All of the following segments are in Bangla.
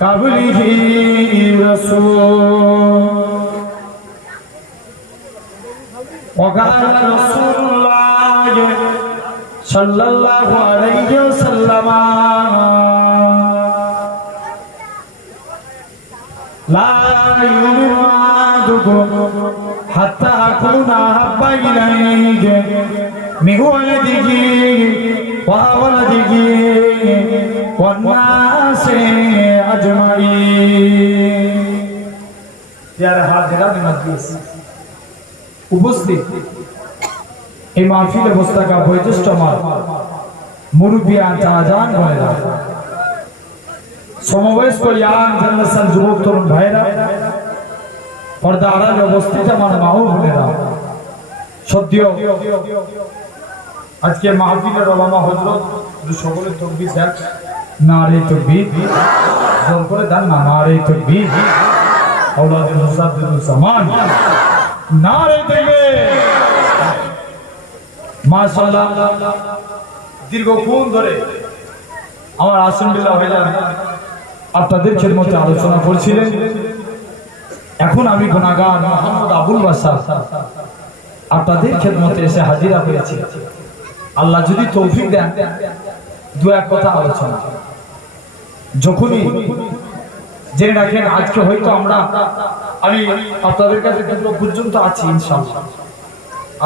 قبله رسول وقال رسول الله صلى الله عليه وسلم لا يؤمن أحدكم حتى أكون أحب إليه من ولده وولده والناس أجمعين प्यारे हाजिरान मजलिस उपस्थित এই মাহফিলে বসে থাকা বয়োজ্যেষ্ঠ মা মুরব্বিয়ান চাচাজান ভাইরা সমবয়স্ক ইয়াং জেনারেশন যুবক তরুণ ভাইরা পর্দা আড়ালে অবস্থিত আমার মা ও বোনেরা সদ্য আজকে মাহফিলের ওলামা হযরত সকলে তাকবীর দেন নারে তাকবীর জোর করে দেন না নারে তাকবীর আওলাদে মুসাদ্দিদুল জামান নারে তাকবীর মাশাআল্লাহ দীর্ঘক্ষণ ধরে আমার আসনবিল্লাহ ভাইজান আপনাদের খেদমতে আলোচনা করছিলেন। এখন আমি গুনাহগার মোহাম্মদ আবুল বাশার আপনাদের খেদমতে এসে হাজিরা হয়েছি। আল্লাহ যদি তৌফিক দেন দু এক কথা আলোচনা। যখনই জেনে রাখেন আজকে হয়তো আমি আপনাদের কাছে দুটো পর্যন্ত আছি ইনশাআল্লাহ।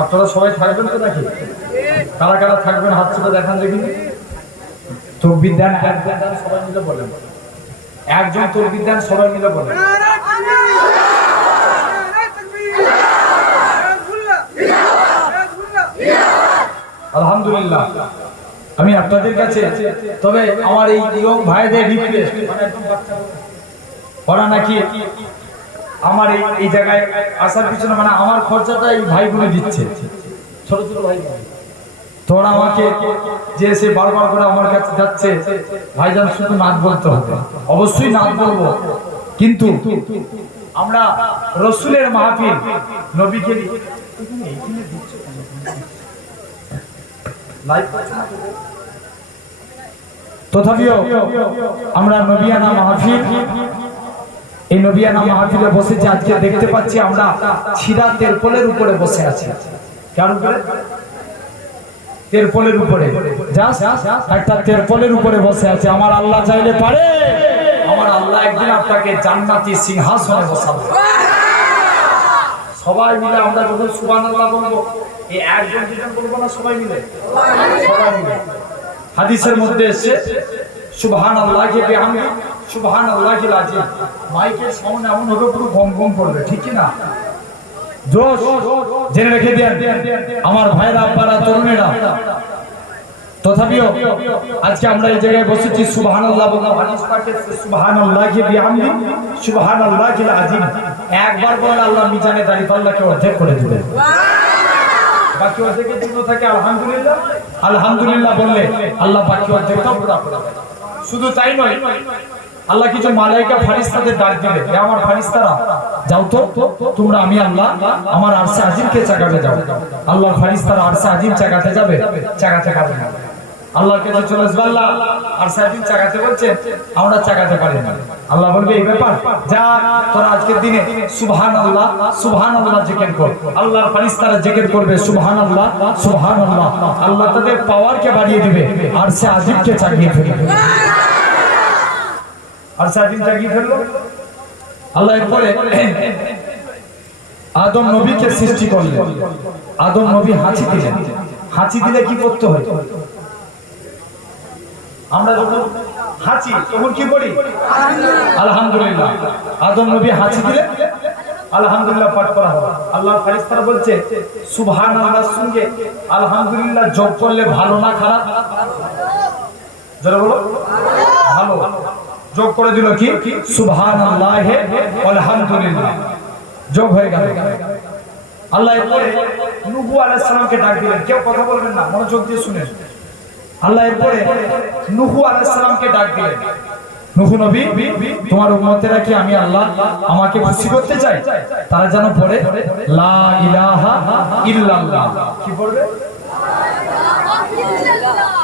আপনারা সবাই থাকবেন তো নাকি? কারা কারা থাকবেন হাত তুলে দেখান দেখি। তৌফিক দেন সবাই মিলে বলেন। একজন তৌফিক দেন সবাই মিলে বলেন। আলহামদুলিল্লাহ। আমি আপনাদের কাছে তবে আমার এই ইয়ং ভাইদের রিকোয়েস্ট ওরা নাকি আমার এই জায়গায় আসার পিছনে মানে আমার খরচাটা এই ভাইগুলো দিচ্ছে, ছোট ছোট ভাই। তোরা আমাকে যে সে বারবার করে আমার কাছে যাচ্ছে ভাইজান শুধু নাচ বলতে হবে। অবশ্যই নাচ বলবো, কিন্তু আমরা রসুলের মাহফিল নবীকে তথাপিও আমরা নবিয়ানা মাহফিল এই নবিয়ানা মাহফিলে বসেছি। আজকে দেখতে পাচ্ছি আমরা ছিড়া তেরপলের উপরে বসে আছি। কার উপরে? তেরপলের উপরে। একটা তেরপলের উপরে বসে আছে। আমার আল্লাহ চাইলে পারে, আমার আল্লাহ একদিন আপনাকে জান্নাতি সিংহাসনে বসাবে। সবাই মিলে আমরা যখন সুবহানাল্লাহ বলবো, এই একজন দুজন বলবো না, সবাই মিলে সবাই মিলে। হাদিসের মধ্যে এসেছে সুবহানাল্লাহি বিহামদি সুবহানাল্লাহিল আযীম। মাইকের সাউন্ড এমন হবে পুরো গম গম করবে, ঠিক কি না? জোশ জেনে রেখে দেন আমার ভাইরা, আপনারা, তরুণেরা। তথাপিও আজকে আমরা এই জায়গায় বসেছি সুবহানাল্লাহ বললাম। হাদিস পাকে সুবহানাল্লাহি বিহামদি সুবহানাল্লাহিল আযীম একবার বলে আল্লাহ মিজানে দাঁড়িপাল্লাকে অর্ধেক করে দিবেন। বাকি অর্ধেকের জন্য থাকে আলহামদুলিল্লাহ। আলহামদুলিল্লাহ বললে আল্লাহ বাকি অর্ধেকটা পুরো করে দেবে। শুধু তাই নয়, আল্লাহ কিছু মালাইকা ফারিস্তাদের ডাক দিবে, হে আমার ফারিস্তারা যাও তো তোমরা আমি আল্লাহ আমার আরশে আজিমকে চাগাতে যাও। আল্লাহর ফারিস্তারা আরশে আজিম চাগাতে যাবে, চাগাতে পারবে না। আল্লাহর কাছে চলে আসবে, আল্লাহ আরশে আজিম চাগাতে বলছে, আমরা চাগাতে পারি না। আল্লাহ বলবে এই ব্যাপার, যা তোরা আজকের দিনে সুবহানাল্লাহ সুবহানাল্লাহ জিকির কর। আল্লাহর ফেরেশতারা জিকির করবে সুবহানাল্লাহ সুবহানাল্লাহ। আল্লাহ তাদের পাওয়ারকে বাড়িয়ে দিবে, আরশে আজিমকে চাগিয়ে ফেলবে। আরশে আজিম চাগিয়ে ফেললো আল্লাহ। এরপরে আদম নবীকে সৃষ্টি করলেন। আদম নবী হাঁচি দিলেন। হাঁচি দিলে কি করতে হয়? আমরা যখন হাঁচি তখন কি করি? আলহামদুলিল্লাহ। আদম নবী হাঁচি দিলে আলহামদুলিল্লাহ পাঠ করা হবে। আল্লাহর ফেরেশতারা বলছে সুবহানাল্লাহর সঙ্গে আলহামদুলিল্লাহ যোগ করলে ভালো না খারাপ? জোরে বলো ভালো। যোগ করে দিল কি? সুবহানাল্লাহ আলহামদুলিল্লাহ যোগ হয়ে গেল। আল্লাহ এরপরে নূহ আলাইহিস সালামকে ডাক দিলেন। কেউ কথা বলবেন না, মনোযোগ দিয়ে শুনেন। আল্লাহ এরপরে নূহ আলাইহিস সালামকে ডাক দিলেন। নূহ নবী, তোমার উম্মতেরা কি আমি আল্লাহ আমাকে খুশি করতে চাই, তারা যেন পড়ে লা ইলাহা ইল্লাল্লাহ। কি পড়বে?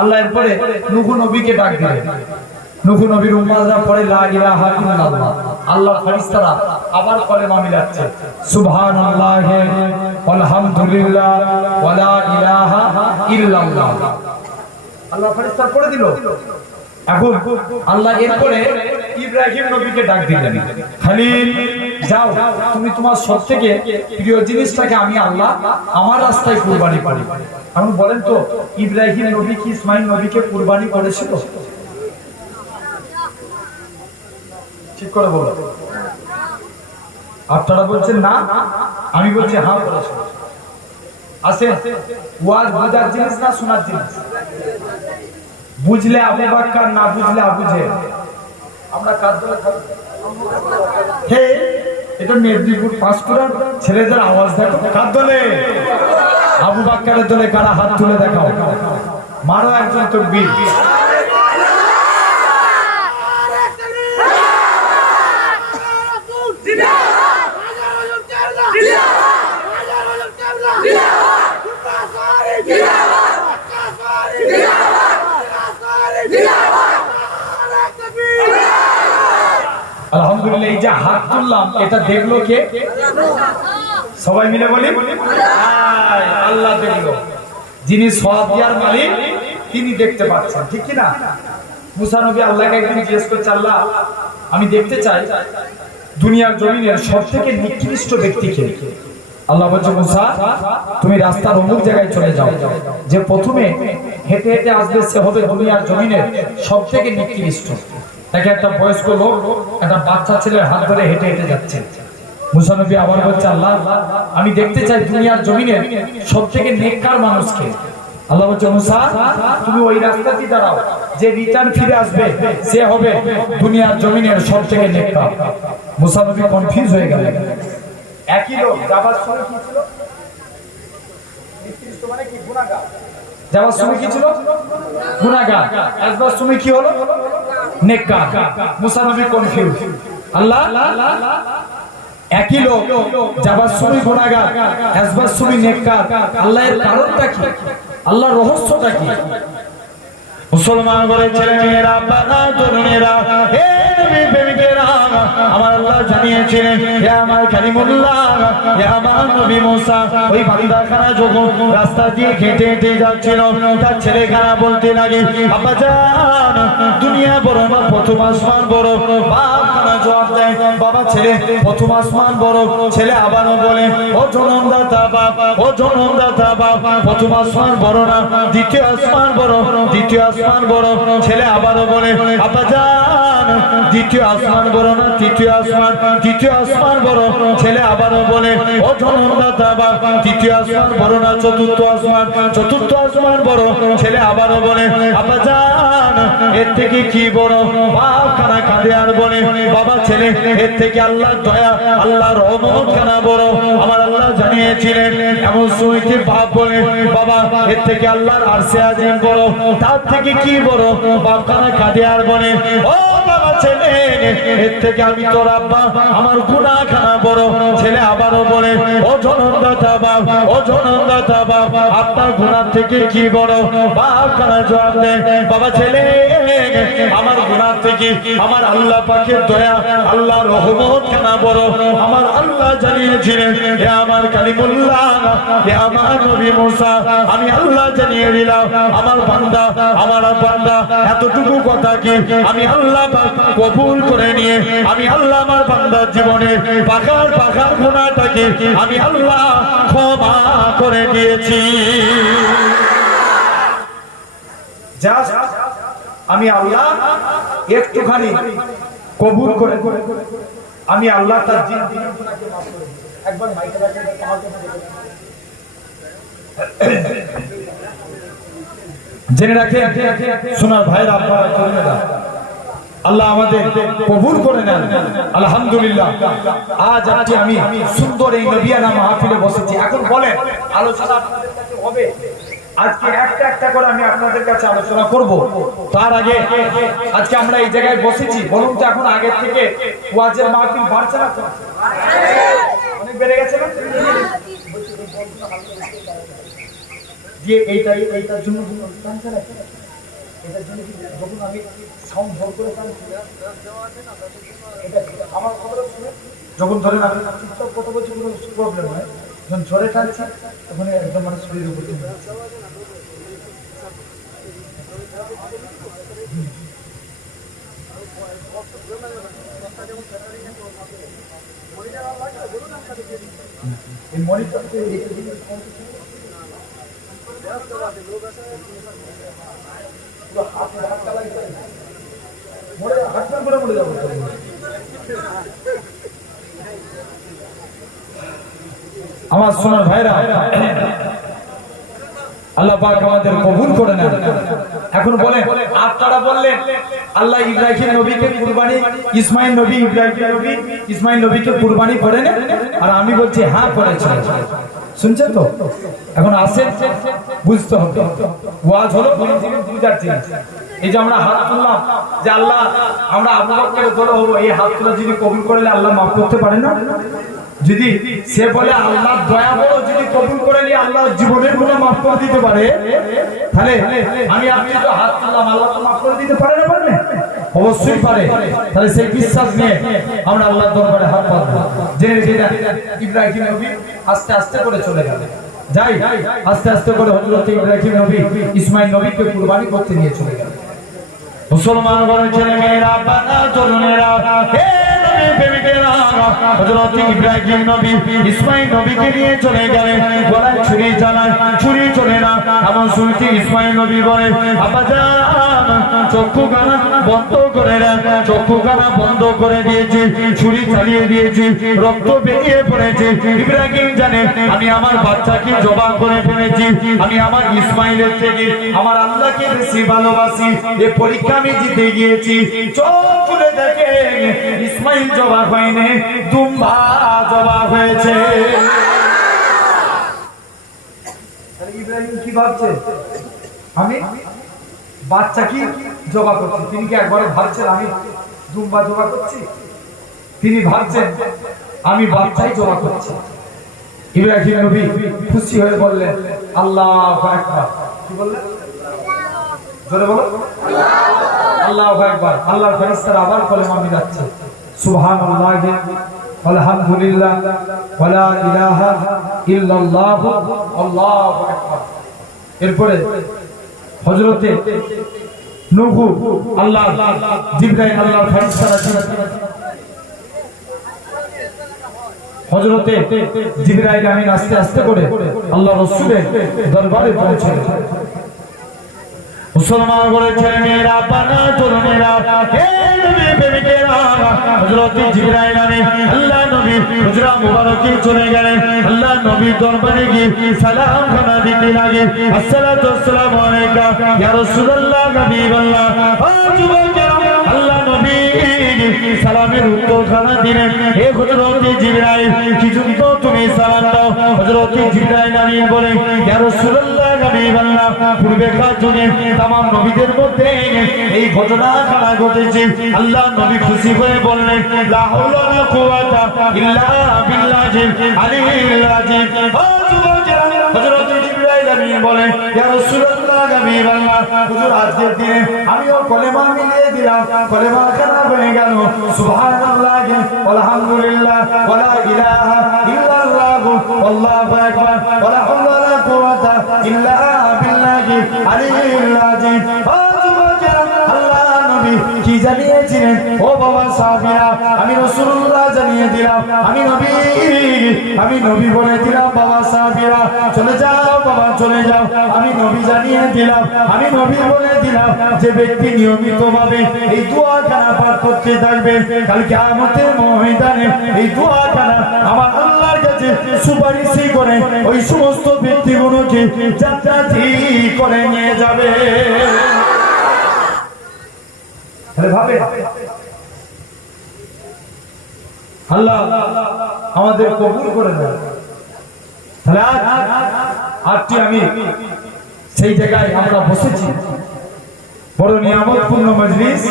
আল্লাহ এরপরে নূহ নবীকে ডাক দিলেন। নূহ নবীর উম্মতরা পড়ে লা ইলাহা ইল্লাল্লাহ। আল্লাহর ফেরেশতারা আবার কলেমা মিলাচ্ছে সুবহানাল্লাহি ওয়ালহামদুলিল্লাহ ওয়া লা ইলাহা ইল্লাল্লাহ। আল্লাহর ফেরেশতারা পড়ে দিল। এখন আল্লাহ এরপরে ইব্রাহিম নবীকে ডাক দিলেন, খলিল যাও, তুমি তোমার সবথেকে প্রিয় জিনিসটাকে আমি আল্লাহ আমার রাস্তায় কুরবানি করি। এখন বলেন তো ইব্রাহিম নবী কি ইসমাইল নবীকে কুরবানি করেছিল? ঠিক করে বলো। আপনারা বলছেন না, আমি বলছি হ্যাঁ করেছিল। আছে ওয়াজ বোঝার জিনিস না শোনার জিনিস? বুঝলে আবু বকর, না বুঝলে আবু জেহেল। আমরা কার দলে থাকি? হে এটা মেদিনীপুর পাঁশকুড়ার ছেলেদের আওয়াজ দেখো, কার দলে? আবু বকরের দলে। কারা হাত তুলে দেখাও, মারো একজন তাকবীর। আলহামদুলিল্লাহ। এই যে হাত তুললাম এটা দেখলো কে? সবাই মিলে বলি আল্লাহ দেখলো। যিনি সওয়াব দেওয়ার মালিক তিনি দেখতে পাচ্ছেন, ঠিক কি না? মুসা নবী আল্লাহকে একদিন জিজ্ঞেস করছে, আল্লাহ আমি দেখতে চাই দুনিয়ার জমিনের সবথেকে নিকৃষ্ট ব্যক্তিকে। আল্লাহ বলছে, মুসা তুমি রাস্তার অমুক জায়গায় চলে যাও, যে প্রথমে হেঁটে হেঁটে আসবে সে হবে দুনিয়ার জমিনের সবথেকে নিকৃষ্ট। দেখে একটা বয়স্ক লোক একটা বাচ্চা ছেলের হাত ধরে হেঁটে হেঁটে যাচ্ছে। মুসা নবী আবার বলছে, আল্লাহ আমি দেখতে চাই দুনিয়ার জমিনের সবথেকে নেককার মানুষকে। আল্লাহ বলছে, মুসা তুমি ওই রাস্তাতেই দাঁড়াও, যে রিটার্ন ফিরে আসবে সে হবে দুনিয়ার জমিনের সবথেকে নেককার। মুসা নবী কনফিউজ হয়ে গেলেন। একই লোক যাবার সময় কি ছিল? নিকৃষ্ট মানে কি? গুনাহগার। যাবার সময় কি ছিল? গুনাহগার। আসবার সময় কি হলো? নেককার। মুসা নবী কনফিউজ। আল্লাহ একই লোক যাবার সময় গুনাহগার, আসবার সময় নেককার। আল্লাহ এর কারণটা কি? আল্লাহর রহস্যটা কি? মুসলমান ঘরের ছেলে মেয়েরা, বাবা তরুণেরা, হে নবী প্রেমিকেরা, আমার আল্লাহ জানিয়েছিলেন হে আমার কালিমুল্লাহ, হে আমার নবী মুসা ওই বান্দাখানা যখন রাস্তা দিয়ে হেঁটে হেঁটে যাচ্ছিল, তার ছেলেখানা বলতে লাগে, আব্বা জান দুনিয়া বড় না প্রথম আসমান বড়? বাপখানা জবাব দেয়, বাবা ছেলে প্রথম আসমান বড়। ছেলে আবারও বলে, ও জনমদাতা বাপ, ও জনমদাতা বাপ, প্রথম আসমান বড় না দ্বিতীয় আসমান বড়? দ্বিতীয় আসমান বড়। ছেলে আবারও বলে, আব্বা জান দ্বিতীয় আসমান বড় না তৃতীয় আসমান? তৃতীয় আসমান বড়। ছেলে আবারও বলে, ও জনমদাতা বাপ, তৃতীয় আসমান বড় না চতুর্থ আসমান? চতুর্থ আসমান বড়। ছেলে আবারও বলে, আব্বা জান এর থেকে কি বড়? বাপ খানা কাঁদে আর বলে, বাবা ছেলে এর থেকে আল্লাহর দয়া আল্লাহর রহমত খানা বড়। আমার আল্লাহ জানিয়েছিলেন এমন সময়তে বাপ বলে, বাবা এর থেকে আল্লাহর আরশে আজিম বড়। তার থেকে কি বড়? বাপ খানা কাঁদে আর বলে, ও বাবা ছেলে এর থেকে আমি তোর আব্বা আমার গুনাহ খানা বড়। ছেলে আবারও বলে, ও জনমদাতা বাপ, ও জনমদাতা বাপ, আপনার গুনাহ থেকে কি বড়? বাপ খানা জবাব দেয়, বাবা ছেলে আমার গুনাহ থেকে আমার আল্লাহ পাকের দয়া আল্লাহর রহমত খানা বড়। আমার আল্লাহ জানিয়েছিলেন হে আমার কালিমুল্লাহ, হে আমার নবী মুসা আমি আল্লাহ জানিয়ে দিলাম আমার বান্দা, আমার বান্দা এতটুকু কথা কি আমি আল্লাহ পাক কবুল করে নিয়ে আমি আল্লাহ আমার বান্দার জীবনের পাখার পাখার গুনাহটাকে আমি আল্লাহ ক্ষমা করে দিয়েছি। আমি আল্লাহ একটুখানি কবুল করে আমি আল্লাহ তার একবার জেনে রাখে শোনার ভাইরা, আপনারা তরুণেরা, আল্লাহ আমাদের কবুল করে নেন। আলহামদুলিল্লাহ আজ আমি সুন্দর এই নবিয়ানা মাহফিলে বসেছি। এখন বলেন আলোচনা হবে, আজকে একটা একটা করে আমি আপনাদের কাছে আলোচনা করব। তার আগে আজকে আমরা এই জায়গায় বসেছি, বলুন তো এখন আগের থেকে ওয়াজের মাহফিল বাড়ছে না? অনেক বেড়ে গেছে না? যে এইটার জন্য টানছে না, এটার জন্য যখন আমি সাউন্ড ভর করে টানছি আমার কথাটা শুনে, যখন ধরেন আমি চুপচাপ কথা বলছি কোনো প্রবলেম হয়, যখন ঝরে টানছি তখন একদম মানে শরীরের উপর চলে যাচ্ছে। এই মনিটরটা আমার সোনার ভাইরা, আল্লাহ পাক আমাদের কবুল করে নেন। এখন বলেন, আপনারা বললেন আল্লাহ ইব্রাহিম নবীকে কুরবানি, ইসমাইল নবী ইসমাইল নবীকে কুরবানি করেন, আর আমি বলছি হ্যাঁ করেছে। শুনছেন তো? এখন আসেন, বুঝতে হবে ওয়াজ হলো বুঝার জিনিস। এই যে আমরা হাত তুললাম যে আল্লাহ আমরা আবু বকরের দলে হবো, এই হাত তোলা যদি কবুল করলে আল্লাহ মাফ করতে পারে না? যদি সে বলে আল্লাহ দয়া করো, যদি কবুল করে নিয়ে আল্লাহ জীবনের গুনাহ মাফ করে দিতে পারে, তাহলে আমি আপনি তো হাত তুললাম, আল্লাহ তো মাফ করে দিতে পারে না? পারে না? অবশ্যই পারে। তাহলে সেই বিশ্বাস নিয়ে আমরা আল্লাহর দরবারে হাত পাতবো। জেনে রেখে ইব্রাহিম নবী আস্তে আস্তে করে চলে গেল, যাই আস্তে আস্তে করে হযরত ইব্রাহিম নবী ইসমাইল নবীকে কুরবানি করতে নিয়ে চলে গেল। মুসলমান ঘরের ছেলে মেয়েরা, বাবা তরুণেরা, হে নবী প্রেমিকেরা, হযরত ইব্রাহিম নবী ইসমাইল নবীকে নিয়ে চলে গেলেন। গলায় ছুরি চালান, ছুরি চলে না এমন শুনছি ইসমাইল নবী বলে, আব্বাজান চক্ষু কানা বন্ধ করে দেন। চক্ষু কানা বন্ধ করে দিয়েছি, ছুরি চালিয়ে দিয়েছি, রক্ত বেরিয়ে পড়েছে। ইব্রাহিম জানে আমি আমার বাচ্চাকে জবাই করে ফেলেছি, আমি আমার ইসমাইলের থেকে আমার আল্লাহকে বেশি ভালোবাসি। এই পরীক্ষা আমি জিতে গিয়েছি। চোখ খুলে দেখে ইসমাইল জবাই হয়নি, দুম্বা জবাই হয়েছে। ইব্রাহিম কি ভাবছে? আমি বাচ্চা কি জবাই করছি? তিনি কি একবারে ভাবছেন আমি দুম্বা জবাই করছি? তিনি ভাবছেন আমি বাচ্চাই জবাই করছি। ইব্রাহিম নবী খুশি হয়ে বললেন আল্লাহু আকবার। কি বললেন? জোরে বলো আল্লাহু আকবার। আল্লাহর ফেরেশতারা আবার কলেমা মিলাচ্ছে, সুবহানাল্লাহি আলহামদুলিল্লাহ ওয়ালা ইলাহা ইল্লাল্লাহ আল্লাহু আকবার। এরপরে হযরতে নূহ আল্লাহ জিবরাইল আল্লাহর ফেরেশতারা হযরতে জিবরাইল আমিন আস্তে আস্তে করে আল্লাহ রাসূলের দরবারে পৌঁছলেন। মুসলমান ঘরের ছেলে মেয়েরা, বাবা তরুণেরা, হে নবী প্রেমিকেরা, হযরত জিবরাইল আমিন আল্লাহ নবী হুজরা মুবারকে চলে গেলেন। আল্লাহ নবী দরবারে গিয়ে সালাম খানা দিতে লাগে, আসসালাতু ওয়াসসালামু আলাইকা ইয়া রাসূলুল্লাহ হাবিবাল্লাহ। আল্লাহ নবী সালামের উত্তর খানা দিলেন, হে হযরত জিবরাইল কিছু তো তুমি সালাম দাও। হযরত জিবরাইল আমিন বলেন, ইয়া রাসূলুল্লাহ হাবিবাল্লাহ, পূর্বেকার যুগে তামাম নবীদের মধ্যে এই ঘটনা খানা ঘটেছে। আল্লাহ নবী খুশি হয়ে বললেন, লা হাওলা ওয়ালা কুওয়াতা ইল্লা বিল্লাহিল আলিয়্যিল আযীম। হযরত জিবরাইল আমিন বলেন, ইয়া রাসূলুল্লাহ হাবিবাল্লাহ, হুজুর আজকের দিনে আমিও কলেমা মিলিয়ে দিলাম, কলেমা খানা হয়ে গেল, সুবহানাল্লাহি আলহামদুলিল্লাহ ওয়ালা ইলাহা ইল্লাল্লাহু আল্লাহু আকবার ওয়ালা হাওলা ওয়ালা কুওয়াতা ইল্লা বিল্লাহি আলিয়্যিল আযীম। আল্লাহ নবী কি জানিয়েছিলেন? ও বাবা সাহাবীরা, আমি রাসূলুল্লাহ জানিয়ে দিলাম, আমি নবী বলে দিলাম, বাবা সাহাবীরা চলে যাও, বাবা চলে যাও। আমি নবী জানিয়ে দিলাম, আমি নবী বলে দিলাম, যে ব্যক্তি নিয়মিতভাবে এই দোয়াখানা পাঠ করতে থাকবে, কাল কিয়ামতের ময়দানে এই দোয়াখানা আমার আল্লাহর কাছে সুপারিশ করে ওই সমস্ত ব্যক্তিগুলোকে জান্নাতি করে নিয়ে যাবে। ভাবে আল্লাহ আমাদের কবুল করে দেয়। তাহলে আজকে আমি সেই জায়গায় আমরা বসেছি, বড় নিয়ামতপূর্ণ মজলিস,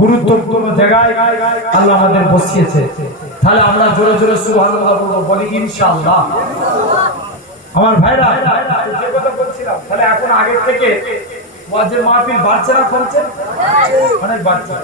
গুরুত্বপূর্ণ জায়গায় আল্লাহ আমাদের বসিয়েছে। তাহলে আমরা জোরে জোরে সুবহানাল্লাহ বলবো, বলি ইনশাআল্লাহ। আমার ভাইরা যে কথা বলছিলাম তাহলে এখন আগের থেকে ওয়াজের মাহফিল বাড়ছে না কমছে? অনেক বাড়ছে।